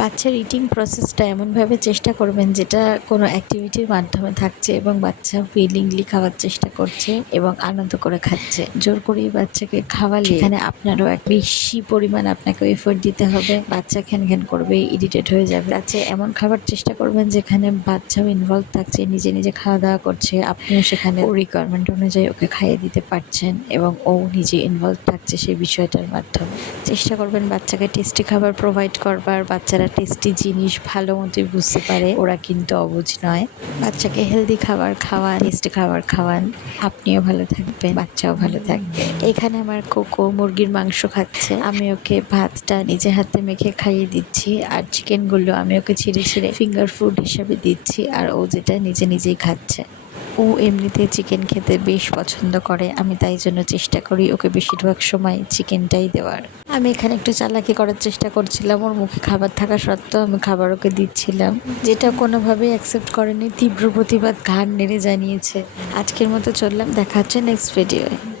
বাচ্চার ইটিং প্রসেসটা এমনভাবে চেষ্টা করবেন যেটা কোনো অ্যাক্টিভিটির মাধ্যমে থাকছে এবং বাচ্চা উইলিংলি খাওয়ার চেষ্টা করছে এবং আনন্দ করে খাচ্ছে। জোর করেই বাচ্চাকে খাওয়ালে এখানে আপনারও এক বেশি পরিমাণ আপনাকে এফোর্ট দিতে হবে। বাচ্চা ঘ্যান ঘ্যান করবে, ইরিটেট হয়ে যাবে। বাচ্চা এমন খাবার চেষ্টা করবেন যেখানে বাচ্চাও ইনভলভ থাকছে, নিজে নিজে খাওয়া দাওয়া করছে, আপনিও সেখানে ওর রিকোয়ারমেন্ট অনুযায়ী ওকে খাইয়ে দিতে পারছেন এবং ও নিজে ইনভলভ থাকছে সেই বিষয়টার মাধ্যমে। চেষ্টা করবেন বাচ্চাকে টেস্টি খাবার প্রোভাইড করবার। বাচ্চারা টেস্টি জিনিস ভালো মতোই বুঝতে পারে, ওরা কিন্তু অবুঝ নয়। বাচ্চাকে হেলদি খাবার খাওয়ান, টেস্টি খাবার খাওয়ান, আপনিও ভালো থাকবেন, বাচ্চাও ভালো থাকবে। এখানে আমার কোকো মুরগির মাংস খাচ্ছে, আমি ওকে ভাতটা নিজে হাতে মেখে খাইয়ে দিচ্ছি, আর চিকেনগুলো আমি ওকে ছিঁড়ে ছিঁড়ে ফিঙ্গার ফুড হিসাবে দিচ্ছি, আর ও যেটা নিজে নিজেই খাচ্ছে। ও এমনিতে চিকেন খেতে বেশ পছন্দ করে, আমি তাই জন্য চেষ্টা করি ওকে বেশিরভাগ সময় চিকেনটাই দেওয়ার। আমি এখানে একটু চালাকি করার চেষ্টা করছিলাম, ওর মুখে খাবার থাকা সত্ত্বেও আমি খাবার ওকে দিচ্ছিলাম, যেটা কোনোভাবেই অ্যাকসেপ্ট করেনি। তীব্র প্রতিবাদ ঘাড় নেড়ে জানিয়েছে। আজকের মতো চললাম, দেখা হচ্ছে নেক্সট ভিডিওয়ে।